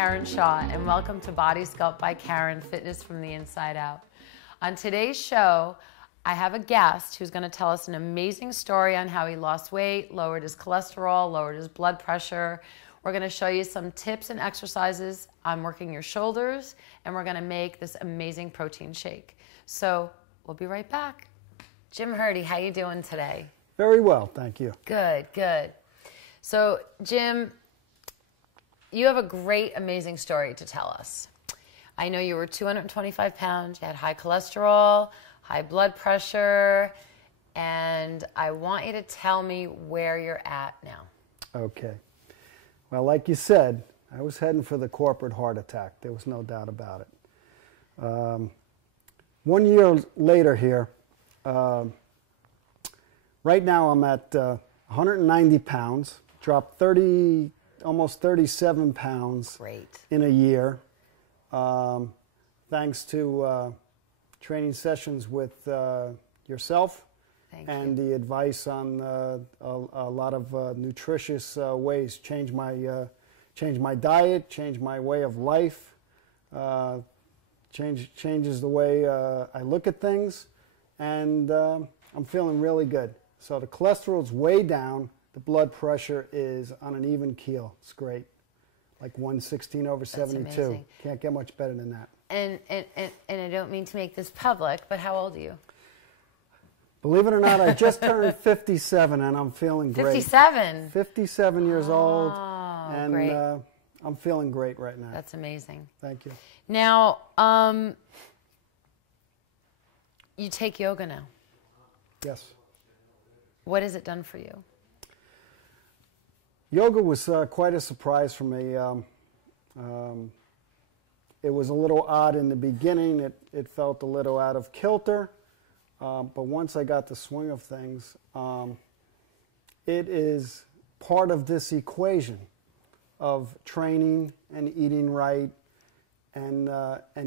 Karen Shaw, and welcome to BodySculpt by Karen, Fitness from the Inside Out. On today's show, I have a guest who's going to tell us an amazing story on how he lost weight, lowered his cholesterol, lowered his blood pressure. We're going to show you some tips and exercises on working your shoulders, and we're going to make this amazing protein shake. So we'll be right back. Jim Herde, how you doing today? Very well, thank you. Good, good. So Jim, you have a great, amazing story to tell us. I know you were 225 pounds, you had high cholesterol, high blood pressure, and I want you to tell me where you're at now. Okay. Well, like you said, I was heading for the corporate heart attack. There was no doubt about it. 1 year later here, right now I'm at 190 pounds, dropped almost 37 pounds in a year, thanks to training sessions with yourself and the advice on a lot of nutritious ways. Change my diet, change my way of life, changes the way I look at things, and I'm feeling really good. So the cholesterol's way down. The blood pressure is on an even keel. It's great. Like 116/72. Can't get much better than that. And I don't mean to make this public, but how old are you? Believe it or not, I just turned 57 and I'm feeling great. 57? 57 years old. And great. I'm feeling great right now. That's amazing. Thank you. Now, you take yoga now. Yes. What has it done for you? Yoga was quite a surprise for me. It was a little odd in the beginning. It felt a little out of kilter. But once I got the swing of things, it is part of this equation of training and eating right. And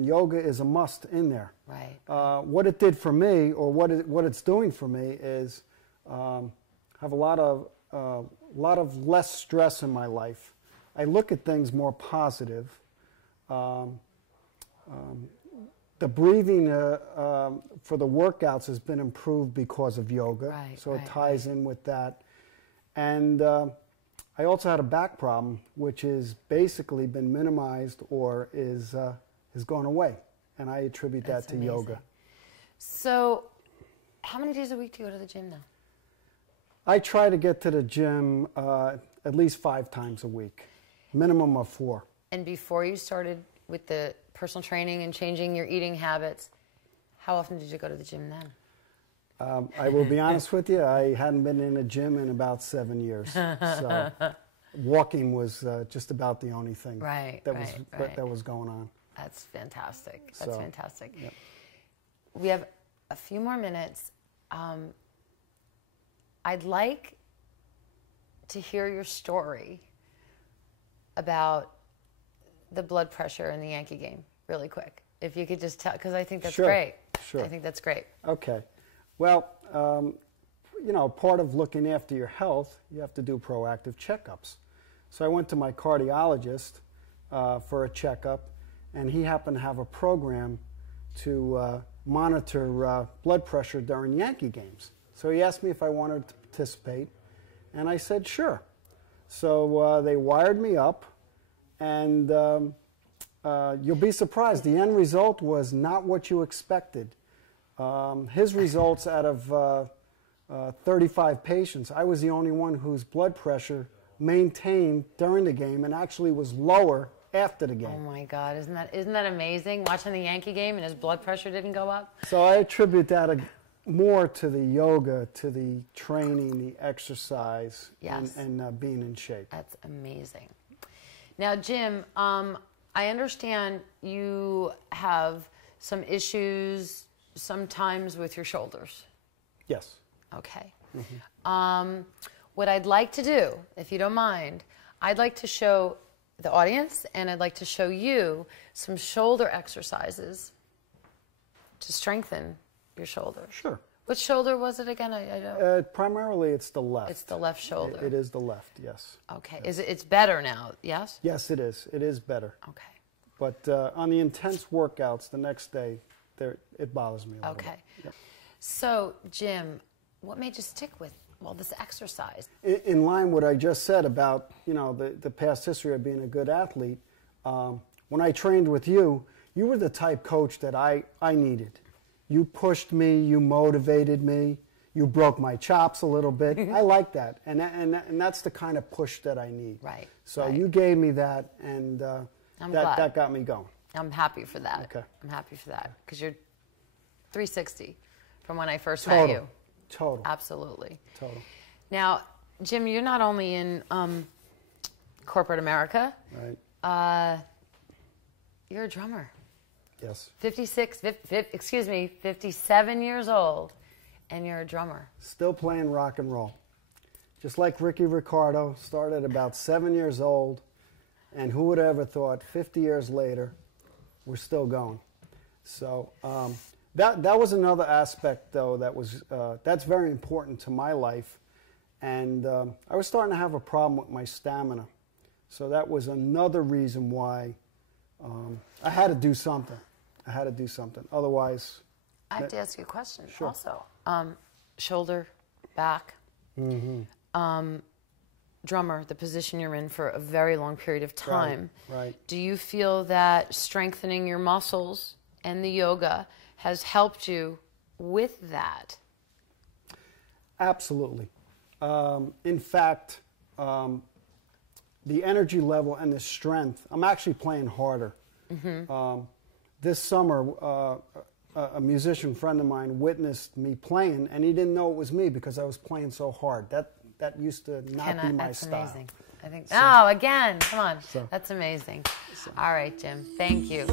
yoga is a must in there. Right. What it did for me, or what it's doing for me, is have a lot of less stress in my life. I look at things more positive. The breathing for the workouts has been improved because of yoga, so it ties in with that. And I also had a back problem, which has basically been minimized or is gone away, and I attribute that to yoga. So, how many days a week do you go to the gym now? I try to get to the gym at least 5 times a week, minimum of 4. And before you started with the personal training and changing your eating habits, how often did you go to the gym then? I will be honest with you, I hadn't been in a gym in about 7 years. So walking was just about the only thing that was going on. That's fantastic. That's fantastic. Yep. We have a few more minutes. I'd like to hear your story about the blood pressure in the Yankee game really quick. If you could just tell, because I think that's great. Sure. I think that's great. Okay. Well, you know, part of looking after your health, you have to do proactive checkups. So I went to my cardiologist for a checkup, and he happened to have a program to monitor blood pressure during Yankee games. So he asked me if I wanted to participate, and I said sure. So they wired me up, and you'll be surprised. The end result was not what you expected. His results out of 35 patients, I was the only one whose blood pressure maintained during the game and actually was lower after the game. Oh my God, isn't that amazing? Watching the Yankee game and his blood pressure didn't go up? So I attribute that more to the yoga, to the training, the exercise, and being in shape. That's amazing. Now, Jim, I understand you have some issues sometimes with your shoulders. Yes. Okay. Mm-hmm. What I'd like to do, if you don't mind, I'd like to show the audience and I'd like to show you some shoulder exercises to strengthen your shoulders. Sure. Which shoulder was it again? I don't. Primarily, it's the left. It's the left shoulder. It is the left, yes. Okay. Yes. It's better now, yes? Yes, it is. It is better. Okay. But on the intense workouts the next day, it bothers me a little bit. Yep. So, Jim, what made you stick with this exercise? In line with what I just said about, the past history of being a good athlete, when I trained with you, you were the type coach that I needed. You pushed me, you motivated me, you broke my chops a little bit. I like that, and that's the kind of push that I need. Right. So right. You gave me that, and that got me going. I'm happy for that. Okay. I'm happy for that, because you're 360 from when I first met you. Total. Absolutely. Total. Now, Jim, you're not only in corporate America. Right. You're a drummer. Yes. 57 years old, and you're a drummer. Still playing rock and roll. Just like Ricky Ricardo, started about 7 years old, and who would have ever thought 50 years later, we're still going. So that was another aspect, though, that's very important to my life. And I was starting to have a problem with my stamina. So that was another reason why I had to do something. Otherwise... I have to ask you a question Sure. also. Shoulder, back, drummer, the position you're in for a very long period of time. Right. Do you feel that strengthening your muscles and the yoga has helped you with that? Absolutely. In fact, the energy level and the strength, I'm actually playing harder. This summer, a musician friend of mine witnessed me playing, and he didn't know it was me because I was playing so hard. That used to not be my style. That's amazing. I think. So, again, come on. That's amazing. All right, Jim. Thank you.